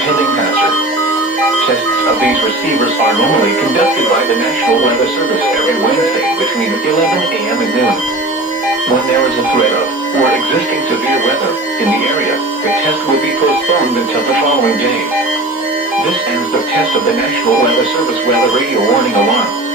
impending hazard. Tests of these receivers are normally conducted by the National Weather Service every Wednesday between 11 a.m. and noon. When there is a threat of, or existing severe weather, in the area, the test will be postponed until the following day. This ends the test of the National Weather Service weather radio warning alarm.